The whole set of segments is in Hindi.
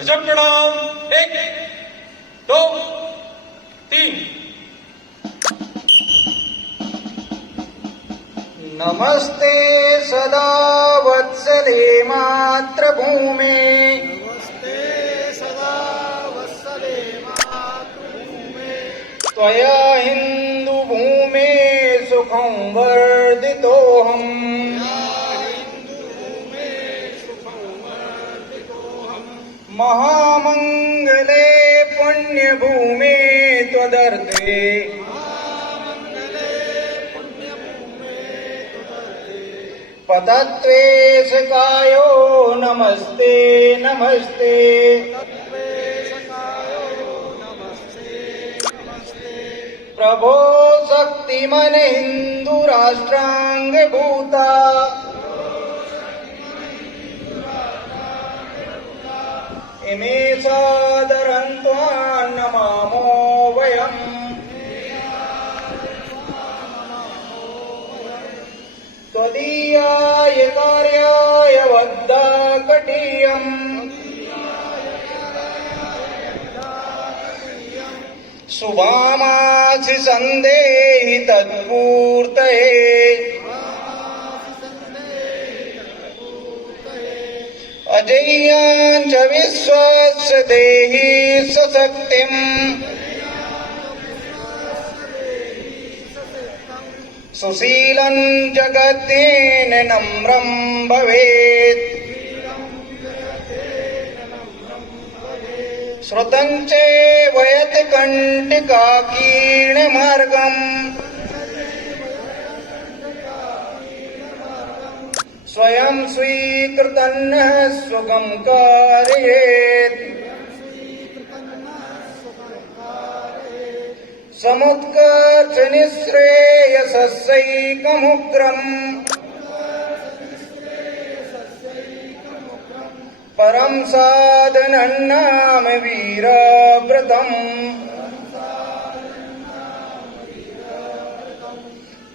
गजब प्रणाम। 1 2 3। नमस्ते सदा वत्सले मातृभूमे। नमस्ते सदा वत्सले मातृभूमे। त्वया हिन्दुभूमे सुखं वर्धितोऽहम्। हिन्दुभूमे सुखं वर्धितोऽहम्। महामङ्गले पुण्यभूमे त्वदर्थे। महामङ्गले पुण्यभूमे त्वदर्थे। पतत्वेशकायो नमस्ते नमस्ते। तत्त्वेशकायो नमस्ते नमस्ते। प्रभो शक्तिमन हिन्दुराष्ट्राङ्गभूता। इमे सादरं त्वां नमामो वयम्। त्वदीयाय कार्याय वद्दाकटीयम्। शुभामासि सन्देहि तत्पूर्तये। अजेयाञ्च विश्वस्य देहि सशक्तिम्। सुशीलं जगत्येन नम्रं भवेत्। श्रुतं चेवयत् कण्टिकाकीर्णमार्गम्। स्वयं स्वीकृतन्नः सुखं कारयेत्। समुत्कर्ष निःश्रेयसस्यैकमुग्रम्। परं साधनं नाम वीरव्रतम्।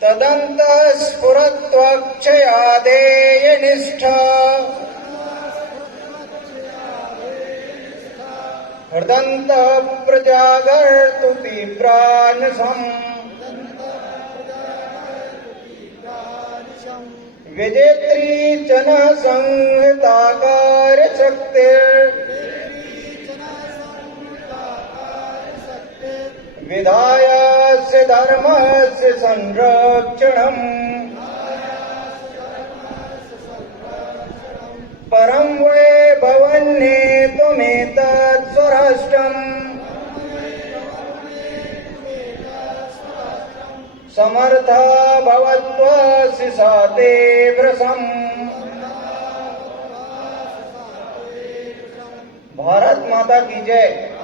तदन्तः स्फुरत्वक्षयादेय निष्ठा। हृदन्तः प्रजागर्तु तीव्रानसम्। विजेत्री च न संहताकारशक्तिर्। विधायास्य धर्मस्य संरक्षणम्। परं वै भवन्नेतुमेतत् स्वराष्ट्रम्। समर्था भवत्वसि सा ते व्रसम्। भारत माता की जय।